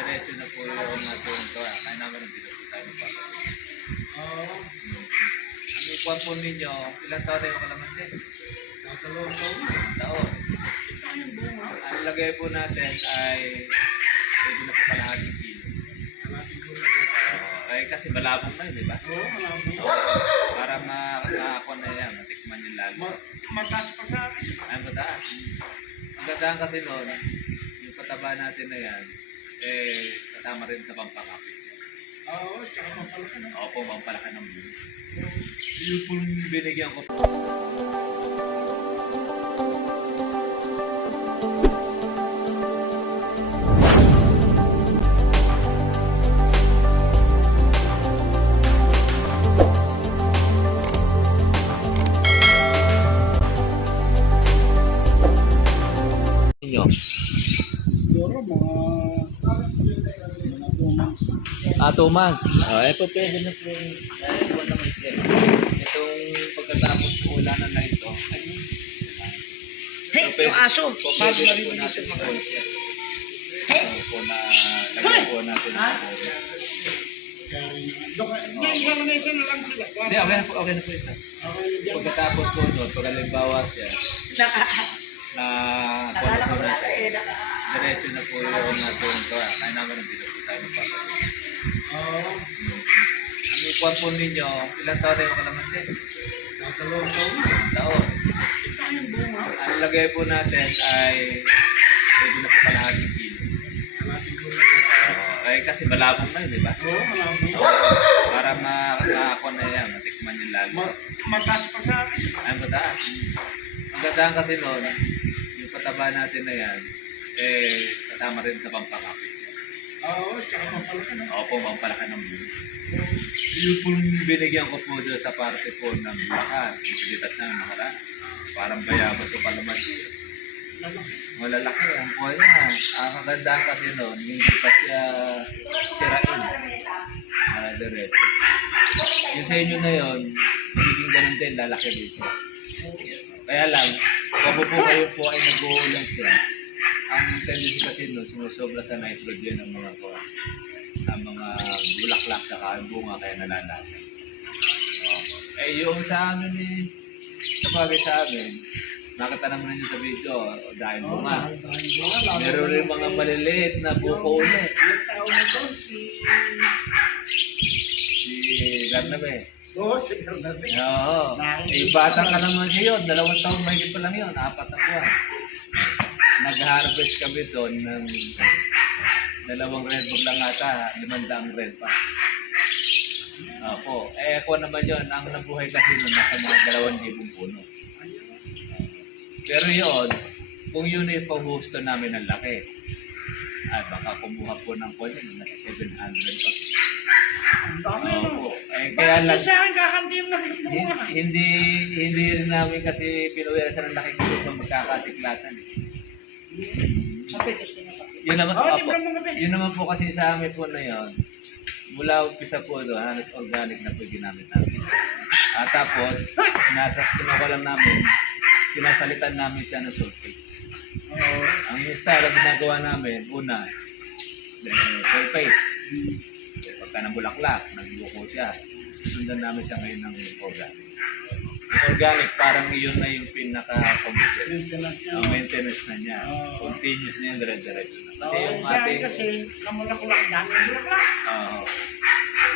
diretso na po yung natin ito. Kaya naman ang dito po tayo magpapagod. Oo. Ang ikuan po ninyo, ilang taon na yung kalamansi? Dalawang taon na. Taon. Ito yung bunga. Ang lagay po natin ay pwede na po kalahating kilo. Kalating bunga. Eh kasi malabong na yun, di ba? Oo, malabong. Para makakakuha na yan, matikman yung lalo. Mataas pa sa akin. Ay, mataas. Ang gandaan kasi noon, yung pataba natin na yan, eh, kasama rin sa pampakapit. Oo, tsaka pampalaki na. Opo, pampalaki ng bulo. Yung pong binigyan ko. Inyo. Siguro mga 2 months. 2 months. Ito pwede na po yung buwan naman siya. Itong pagkatapos po ulanan na ito. Hey, yung aso. Pwede na po natin i-call siya. Po na lagyan po natin ang pwede. Isa na lang sila. Hindi, okay na po ito. Pagkatapos po doon, pag halimbawa siya, na Nakala ko na natin, diretso na po yung natin ito. Kaya naman ang dito po tayo magpapagod. Oo. Ang ikuan po ninyo, ilang taon na yung kalamansi? Dalawang taon na. Taon. Ito yung bunga. Ang lagay po natin ay pwede na po kalahating kilo. Kalating bunga. Eh kasi malabong na yun, di ba? Oo, malabong. Para makakakuha na yan, matikman yung lalo. Mataas pa sa akin. Ay, mataas. Ang gandaan kasi noon, yung pataba natin na yan, eh, kasama rin sa pampakapit. Oo, tsaka pampalaki na. Opo, pampalaki ng bulo. Yung pong binigyan ko po doon sa parte po ng Bulacan, yung pilitas na nakaraan. Parang bayabas ko kalamansi. Lalaki. Malalaki ang kuha niya. Ang kagandaan kasi noon, hindi pa siya sirain. Diretso. Yung sa inyo na yun, magiging ganun din, lalaki dito. Kaya lang, kapag po kayo po ay nag-uulang siya, ang tendency kasi nun, sumusobra sa nitrogen ng mga kuha. Ang mga bulaklak sa bunga kaya nalalasa. Yung sa amin sa bagay sa amin, nakita naman ninyo sa video, dahil bunga. Meron rin mga maliliit na buko ulit. Ilang taon na to? Si Garnabe. Oo, sige na. Oo. Bata ka naman siya yun. 2 taon mahigit pa lang yun. 4 na buwan. Nag-harvest kami doon ng 2 red bug lang ata. 500 red pa. Opo. Ako naman yun. Ang nabuhay kasi nun nasa mga 2,000 puno. Pero yun, kung yun ay pang-gusto namin ng laki, ay baka kumuha po ng kunin, nasa 700 pa. Ang dami na. Opo. Kaya lang, Sa akin, kakandim na rin bunga. hindi rin namin kasi pinuwersa ng laki kasi sa magkakatiklatan. Sabi, gusto na pa. Yun naman, Oo, opo, libre mo na, yun naman po kasi sa amin po na yun, mula umpisa po doon, halos organic na po ginamit namin. Tapos, kinukulang namin, sinasalitan namin siya ng sulfate. Ang style na ginagawa namin, una, sulfate. Pagka ng bulaklak, nagbuko siya. Sundan namin siya ngayon ng organic. Yung organic, parang yun na yung pinaka-commercial. Ang maintenance na niya. Continuous na yung dire-diretso na. Kasi yung Sa akin ating... kasi, namulakulak, dami yung bulaklak.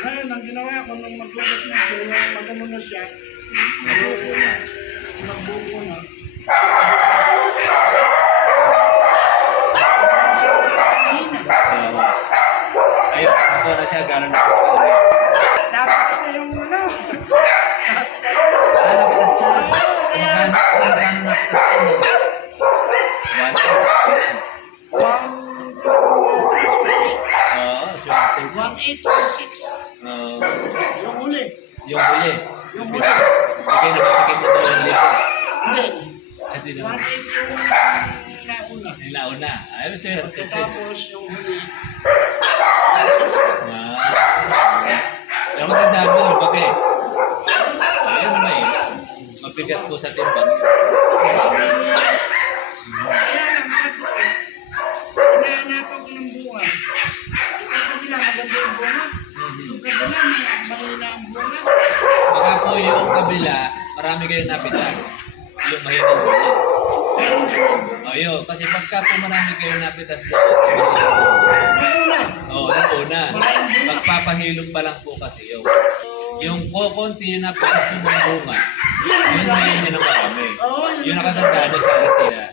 Ngayon, ang ginawa ko nung maglabas na siya, magano na siya, Nabuko na. nagbuko na. Ayun, ako na siya, gano'n na po. Dapat kasi yung ano, Magkano na po ito? 1,000. Oo, swerte po. 1826. Yung uli. Yung huli. Yung huli. Sige na po, sige po sa lipo. Hindi. Kasi naman. 18 yung nauna. Yung nauna. Ayun, swerte. Tapos yung huli. Yung maganda doon, pake. Ayun naman eh. Mabigat po sa timbang. Kaya lang, hinahanap ako ng bunga. bunga. Mhm. Yung kabila, mahina ang bunga. Baka po yung kabila, marami kayong napitan. Yung mahina bunga. O yun, kasi pagka po marami kayong napitas dito, Yung una, yung una, magpapahilog pa lang po kasi yun. Yung konti yung napitas ng mga bunga, yun may ng marami. Yung nakagandado sa Asia.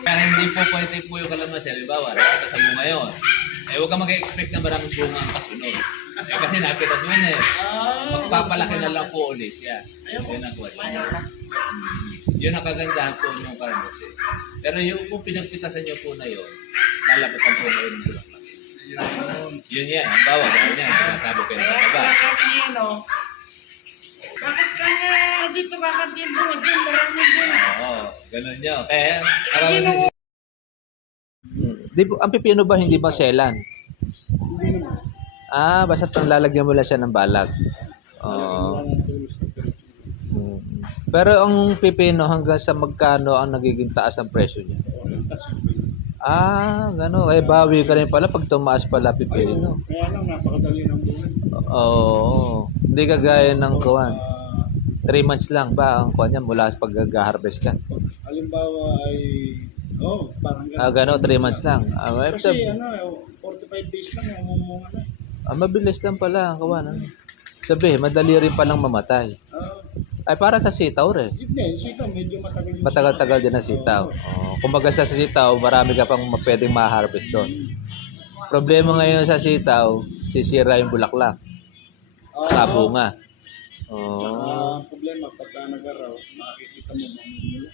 Kaya hindi po pwede po yung kalamansi. Halimbawa, napitas sa bunga yun. Eh, huwag ka mag-expect na maraming bunga ang kasunod. Eh, kasi napitas yun eh. Magpapalaki na lang po ulit siya. Yun ang kwento. Yun ang kagandahan po ng kalamansi. Pero yung kung pinagpitasan nyo po na yun, lalabas ang po ngayon ng bulaklak. Yun yan. Ang bawa, gano'n yan. Sinasabi ko yung mataba. bakit kanya dito kakatin bunga? Dito maraming bunga. Oo, gano'n nyo. Kaya, Sino mo? Di, ang pipino ba hindi ba selan? Hindi naman. Basta lalagyan mo lang siya ng balag. Oo. Pero ang pipino hanggang sa magkano ang nagiging taas ang presyo niya? Gano'n. Eh, bawi ka rin pala pag tumaas pala pipino. Kaya lang, napakadali ng bunga. Oo. Hindi kagaya ng kuwan. 3 months lang ba ang kuwan niya mula sa pag-harvest ka? Halimbawa ay, parang gano'n. Gano'n, 3 months lang. Kasi 45 days lang yung umumunga na. Mabilis lang pala ang kuwan. Sabi, madali rin palang mamatay. Ay, para sa sitaw rin. Hindi, sitaw, medyo matagal yung Matagal-tagal din ang sitaw. Kumbaga sa sitaw, marami ka pang pwedeng ma-harvest doon. Problema ngayon sa sitaw, sisira yung bulaklak. Bunga. Ang problema, pagka nag-araw, makikita mo mamumula.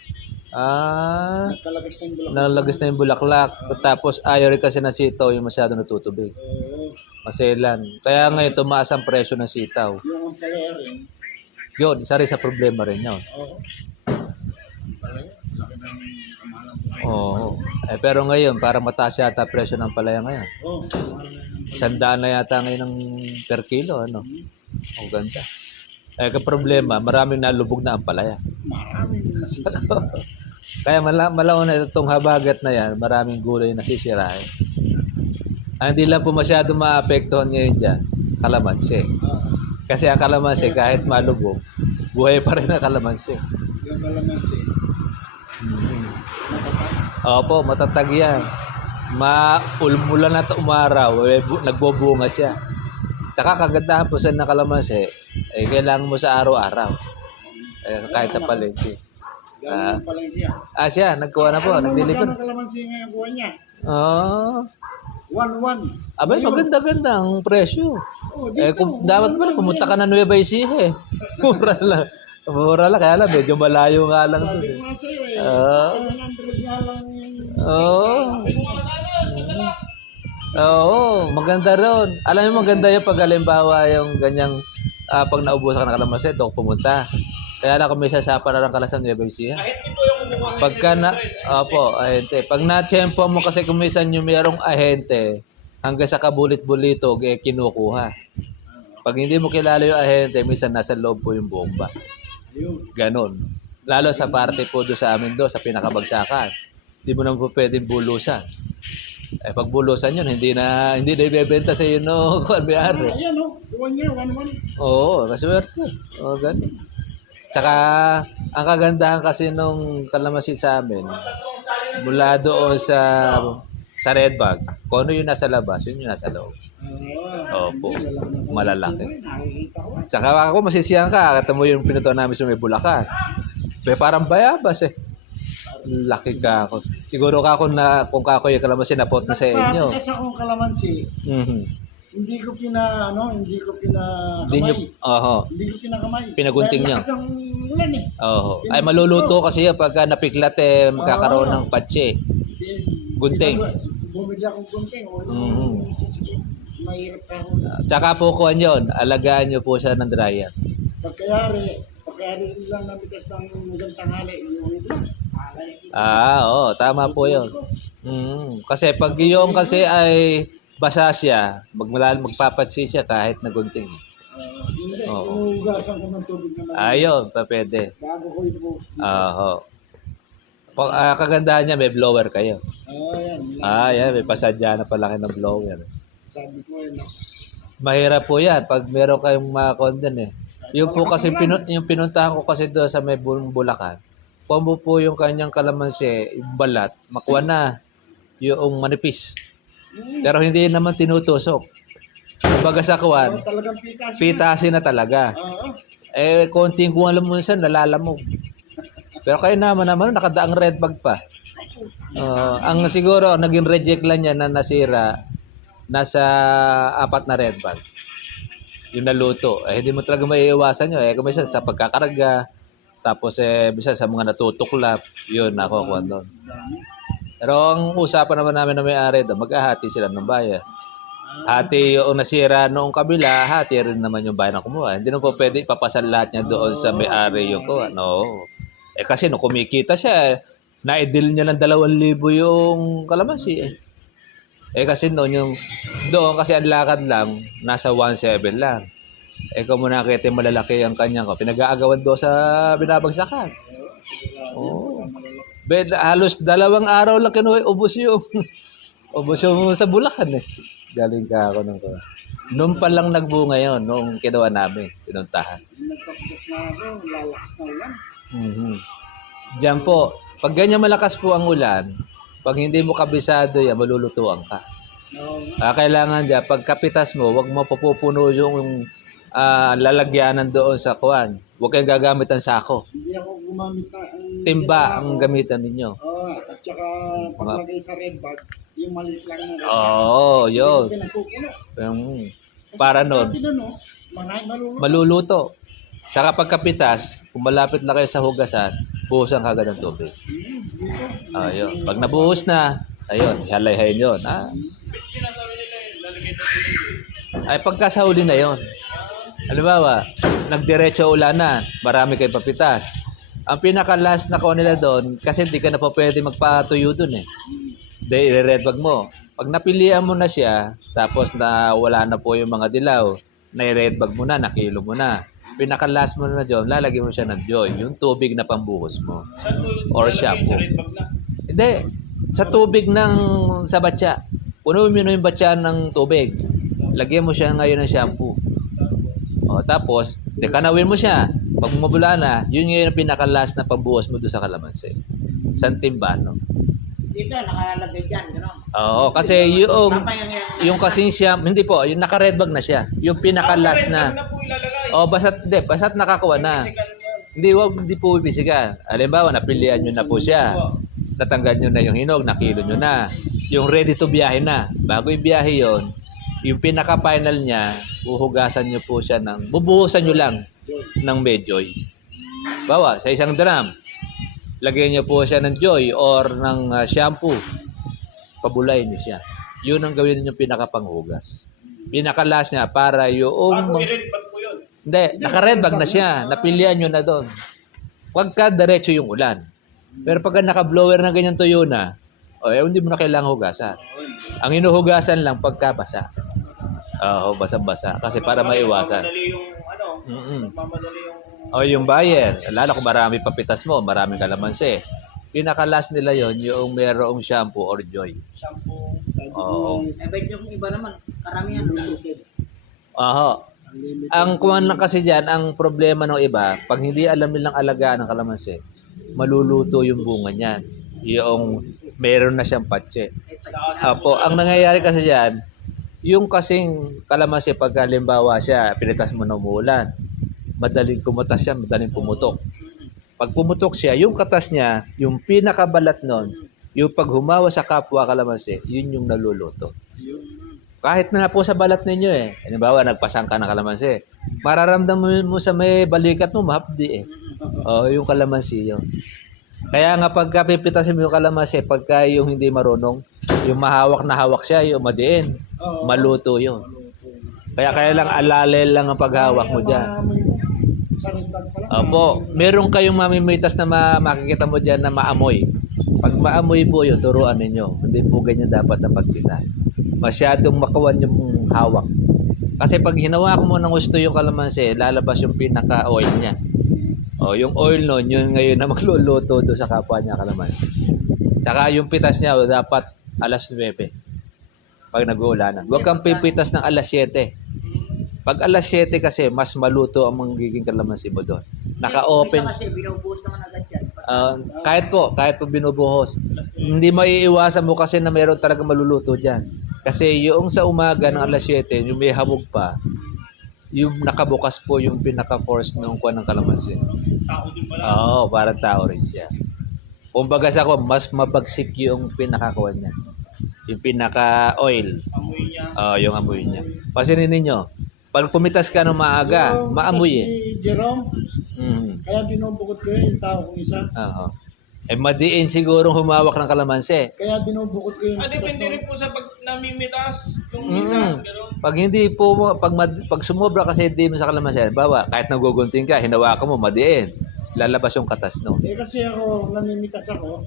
Nagkalagas na yung bulak. Nalagos na yung bulaklak. Tapos ayaw rin kasi ng sitaw yung masyado natutubig. Maselan. Kaya ngayon, tumaas ang presyo ng sitaw. Yung ang palaya rin, Yun, isa rin sa problema rin yun. palaya, laki ng kamahalang buhay. Oo. Pero ngayon, parang mataas yata presyo ng palaya ngayon. Kamahalang 100 na yata ngayon ng per kilo, ano? Ang ganda. Problema, maraming nalubog na ang palaya. maraming nasisira. Kaya malaon na itong habagat na yan, maraming gulay na sisirain. Ang hindi lang po masyado maapektuhan ngayon dyan, kalamansi. Kasi ang kalamansi, kahit malubog, buhay pa rin ang kalamansi. Yung kalamansi, matatag. Opo, matatag yan. Mula na umaraw, nagbubunga siya. Tsaka kagandahan po sa kalamansi, kailangan mo sa araw-araw. Kahit sa palengke. Galing yung palengke. Siya, nagkuha na po, nagdeliver. Magkano kalamansi ngayon buwan niya? 1-1. Abay, maganda-ganda ang presyo. Dito, Dapat pala, pumunta ka na Nueva Ecija. Mura lang. Mura lang, kaya lang, medyo malayo nga lang. sabi ko nga sa'yo 700 nga lang Oo, maganda ron. Alam mo, maganda yung pag halimbawa yung ganyang pag naubusan ka ng kalamansi, doon pumunta. Kaya lang kung may sasapa na lang ka lang sa Nueva Ecija. Pagka ahente. Pag na-tsempo mo kasi kumisan yung mayroong ahente, hanggang sa kabulit-bulito, kinukuha. Pag hindi mo kilala yung ahente, minsan nasa loob po yung bomba. Ganon. Lalo sa parte po doon sa amin doon, sa pinakabagsakan. Hindi mo naman po pwedeng bulusan. Pag bulusan yun, hindi na ibebenta sa iyo no, may-ari. Ayan buwan niya, 1-1. Oo, maswerte. Ganun. Tsaka, ang kagandahan kasi nung kalamansi sa amin, mula doon sa red bag, kung ano yung nasa labas, yun yung nasa loob. Opo, malalaki. Tsaka ako, masisiyahan ka, kata mo yung pinuto namin sa may Bulacan. Parang bayabas Laki ka ako. Siguro ka ako kung kako yung kalamansi napot na sa inyo. Kasi akong kalamansi, hindi ko pinakamay. Hindi ko pinakamay. Pinagunting niyo. Dahil lakas ng ulan Ay maluluto kasi yan pagka napiklat magkakaroon ng patse. Gunting. Bumili akong gunting. Mahirap ka ako. Tsaka po kuhan yun, alagaan nyo po siya ng dryer. Pagkayari lang nabitas ng gantang hali, yung ito. Tama po yun. Kasi pag yung kasi ay basa siya, magpapatsi siya kahit na gunting. Hindi, inuugasan ko ng tubig naman. Ayun, pwede. Bago ko ipost. Kagandahan niya, may blower kayo. Yan. Yan, may pasadya na pala kayo ng blower. Sabi ko Mahirap po yan pag meron kayong mga content eh. Yung po kasi yung pinuntahan ko kasi doon sa may Bulacan. Pambu po yung kanyang kalamansi, yung balat, makuha na yung manipis. Pero hindi naman tinutusok. Kumbaga sa kuwan, Talagang pitas. pitasin na talaga. Oo. Eh, konting kung alam mo minsan, nalalamog. Pero kayo naman, nakadaang red bag pa. Ang siguro, naging reject lang niya na nasira, nasa 4 na red bag. Yung naluto. Eh, hindi mo talaga maiiwasan yun. Eh, kung minsan sa pagkakarga, tapos minsan sa mga natutuklap, yun, nakukuha doon. Pero ang usapan naman namin na may-ari doon, mag-ahati sila ng bayan. Hati yung nasira noong kabila, hati rin naman yung bayan na kumuha. Hindi naman po pwede ipapasal lahat niya doon sa may-ari yung kuha. No. Eh kasi nung kumikita siya, na-deal niya ng 2,000 yung kalamansi. Eh kasi noon yung, doon kasi ang lakad lang, nasa 1.7 lang. Eh kung mo nakita yung malalaki ang kanyang ko, pinag-aagawan doon sa binabagsakan. Oh. Halos 2 araw lang kinuha, ubos yung sa Bulacan eh. Galing ka ako nung kuha. Noon pa lang nagbunga yun, nung kinuha namin, pinuntahan. Nagpapitas na ako, lalakas na ulan. Diyan po, pag ganyan malakas po ang ulan, pag hindi mo kabisado yan, malulutuan ka. Oo. Kailangan dyan, pag kapitas mo, huwag mo papupuno yung lalagyanan doon sa kuwan. Huwag kayong gagamit ng sako. Hindi ako gumamit na Timba ang gamitan ninyo. Oo, at saka paglagay sa red bag, yung maliit lang na red bag. Oo, yun. Hindi nagkukulo. Para nun, Dati nun, marami malulunod. maluluto. Saka pag kapitas, kung malapit na kayo sa hugasan, buhusan ka agad ng tubig. Dito. Ayun. Pag nabuhos na, ayun, halayhayin yun. Ay, pagkasahuli na yun. Halimbawa, nagdiretso ulan na, marami kayong papitas. Ang pinaka-last na ko nila doon, kasi hindi ka na pa pwede magpatuyo doon eh. Dahil i-red bag mo. Pag napilian mo na siya, tapos na wala na po yung mga dilaw, na-red bag mo na, nakilo mo na. Pinaka-last mo na doon, lalagyan mo siya ng joy, yung tubig na pambuhos mo. Or shampoo. Hindi, sa tubig sa batya. Puno mo yung batya ng tubig. Lagyan mo siya ngayon ng shampoo. O, tapos, kanawin mo siya. Pag mabula na, yun ngayon ang pinaka-last na pambuhos mo doon sa kalamansi. San Timbano. Dito, nakalagay dyan, gano'n. Oo, kasi yung kasing siya, hindi po, yung naka-red bag na siya. Yung pinaka-last na. O, basta't nakakuha na. Hindi po pipisigan. Halimbawa, napilian nyo na po siya. Natanggal nyo na yung hinog, nakilo nyo na. Yung ready to biyahe na. Bago ibiyahe yon, yung pinaka-final niya, uhugasan nyo po siya bubuhusan nyo lang ng medjoy. Bawa, sa isang drum, lagyan nyo po siya ng joy or ng shampoo. Pabulayin nyo siya. Yun ang gawin niyo pinaka-panghugas. Pinaka-last niya para yung... red bag po yun. Hindi, naka-red bag na siya. Napilian nyo na doon. Huwag ka diretso yung ulan. Pero pag naka-blower na ganyan tuyo na, hindi mo na kailangang hugasan. Ang inuhugasan lang pagkabasa. Oo, basa-basa. Kasi para maiwasan. Mamadali yung mamadali yung... Yung buyer. Lalo kung marami papitas mo, maraming kalamansi. Pinaka-last nila yon yung merong shampoo or joy. shampoo. Oo. Eh, yung iba naman, karamihan lulusod. Aha. Ang kuwan lang kasi dyan, ang problema ng iba, pag hindi alam nilang alagaan ng kalamansi, maluluto yung bunga niyan. Yung meron na siyang patse. Apo, ang nangyayari kasi dyan, yung kasing kalamansi pag halimbawa siya, pinitas mo na umuulan, madaling kumutas siya, madaling pumutok. Pag pumutok siya, yung katas niya, yung pinakabalat nun, yung pag humawa sa kapwa kalamansi, yun yung naluluto. Kahit na po sa balat ninyo eh. Halimbawa, nagpasang ka ng kalamansi. Mararamdaman mo sa may balikat mo, mahapdi eh. Yung kalamansi yun. Kaya nga pagka pipitasin mo yung kalamansi, pagka yung hindi marunong, yung mahawak na hawak siya, yung madiin, maluto yun. Kaya lang alalel lang ang paghawak mo dyan. Opo, meron kayong mamimitas na makikita mo dyan na maamoy. Pag maamoy po yun, turuan ninyo. Hindi po ganyan dapat na pagpitas. Masyadong makawan yung hawak. Kasi pag hinawakan mo ng gusto yung kalamansi, lalabas yung pinaka-oil niya. Yung oil nun, yun ngayon na magluluto doon sa kapwa niya kalamansi. Tsaka yung pitas niya, dapat alas 9. Pag nag-uulanan. Huwag kang pipitas ng alas 7. Pag alas 7 kasi, mas maluto ang magiging kalamansi mo doon. Naka-open. Isa kasi, binubuhos naman agad yan. Kahit po binubuhos. Hindi maiiwasan mo kasi na meron talaga maluluto dyan. Kasi yung sa umaga ng alas 7, yung may hamog pa, yung nakabukas po yung pinaka-force ng kuha ng kalamansi. Tao din pala. Oo, parang tao rin siya. Kumbaga sa ko, mas mabagsik yung pinakakuha niya. Yung pinaka-oil. Amoy niya. Yung amoy niya. Pasinin ninyo, pag pumitas ka ng maaga, Yung maamoy eh. Si Jerome, kaya binubukod ko yung tao kong isa. Oo. Madiin sigurong humawak ng kalamansi. Kaya binubukod ko yung... Depende rin po sa pag namimitas. Yung Mm. minsan, gano'n. Pag hindi po mo, pag sumobra kasi hindi mo sa kalamansi, bawa, kahit nagugunting ka, hinawakan mo, madiin. Lalabas yung katas no. kasi ako, namimitas ako.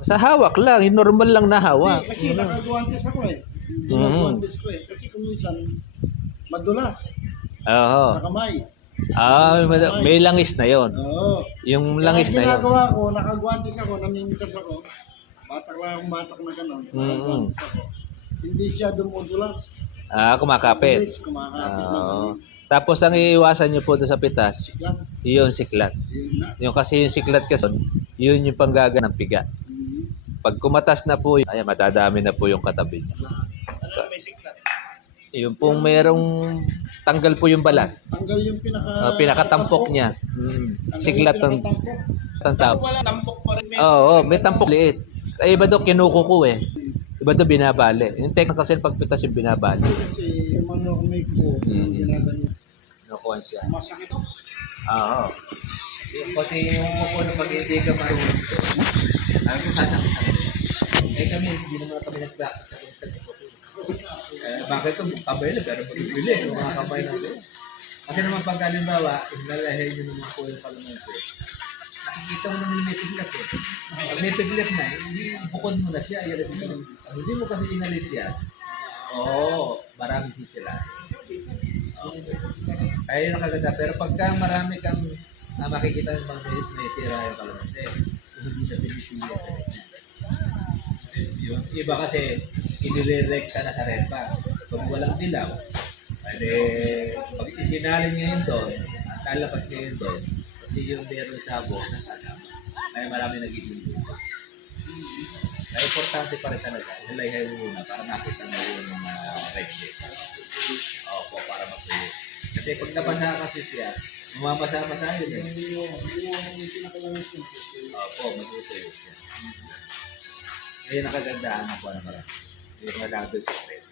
Sa hawak lang, yung normal lang na hawak. Kasi nakaguantes ako eh. Nakaguantes ko eh. Kasi kuminsan, madulas Oo. sa kamay. May langis na yon. Oo. Yung langis na Kaya yon. ginagawa ko, nakaguantes ako, namimitas ako. Batak lang akong batak na gano'n. Nakaguantes ako. Hindi siya dumudulas. Kumakapit. Bilis, kumakapit na Oo. gano'n. Tapos ang iiwasan nyo po doon sa pitas, Yan. yung siklat. Yun na. Yung kasi yung siklat kasi, yun yung panggaga ng piga. Mhm. Pag kumatas na po, ay madadami na po yung katabi niya. Ano na may siklat? Yung pong merong tanggal po yung balat. Tanggal yung Pinakatampok niya. Siklat ng tao. Wala, tampok pa rin. Oo, may tampok liit. Ay, iba doon kinukuko eh. Iba doon binabali. Yung technique kasi pagpitas yung binabali. Kasi yung manok may ko, Mhm. ginagano. Kinukuhan siya. Masakit ako. Oo. Kasi yung kuko na pag hindi ka marunong to, alam ko sana kami, hindi naman kami nag-practice sa kuko. Bakit ito? Kamay na, pero pag-ibili yung mga kamay natin. Kasi naman pag halimbawa, inalahin nyo naman po yung kalamansi. Nakikita mo naman may piglat eh. Pag may piglat na, bukod mo na siya, ialis mo. Pag hindi mo kasi inalis yan, marami sisila. Okay. Kaya yun ang kaganda. Pero pagka marami kang makikita ng mga may sira yung kalamansi, hindi sa pinipilit. Yung iba kasi, inire-recta na sa repa. Pag walang dilaw, pag isinalin niya yun doon, lalabas niya yun doon, kasi yung meron sabong na kasama. Kaya marami nagiging dito. Kaya importante pa rin talaga, hilayhay mo muna para makita mo yung mga red light. Opo, para matuyo. Kasi pag nabasa kasi siya, mamamasa-masa yun eh. Opo, matutuyo siya. Kaya nakagandahan ako na marami. Yung mga double secret.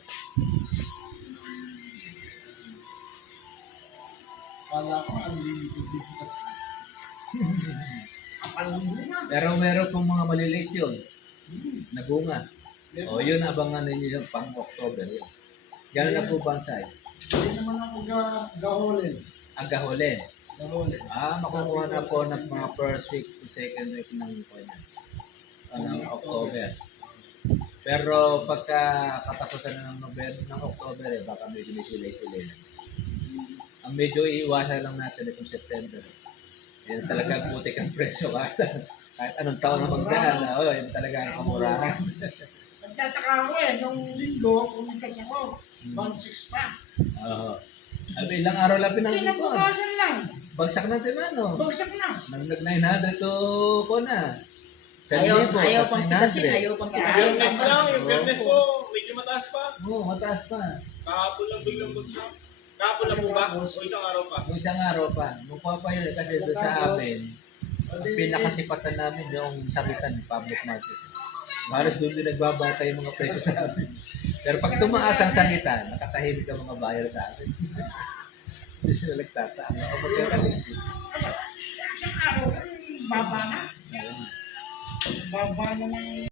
Kala ko unlimited business. Pero meron pong mga maliliit yun. Na bunga. O yun, abangan ninyo yung pang October yun. Gano'n na po bang size? Hindi naman ako gahulin. Ang gahulin. Gahulin. Makukuha na po ng mga first week to second week ng October. Pero pagka katapusan na ng November, ng October baka medyo silay-silay na. Ang medyo iiwasan lang natin itong September. Yan talaga putik ang presyo kahit anong taon na magdaan. Yan talaga ang kamurahan. Nagtataka ako nung linggo, pumitas ako. 1.6 pa. Ilang araw lang pinangin ko. Kinabukasan lang. Bagsak natin ano. Bagsak na. Nag 900 to po na. Ayaw pang pitasin, ayaw pang pitasin. Biyernes lang, yung biyernes po, medyo mataas pa. Oo, mataas pa. Kahapon lang biglang bagsak. Kahapon lang po ba? O isang araw pa? Nung isang araw pa. Nung pa yun kasi doon sa amin, ang pinakasipatan namin yung sakitan public market. Halos doon din nagbabata yung mga presyo sa amin. Pero pag tumaas ang sangitan, nakatahimik ang mga buyer sa amin. Hindi sila nagtataang. Isang araw, baba na. Baba na ng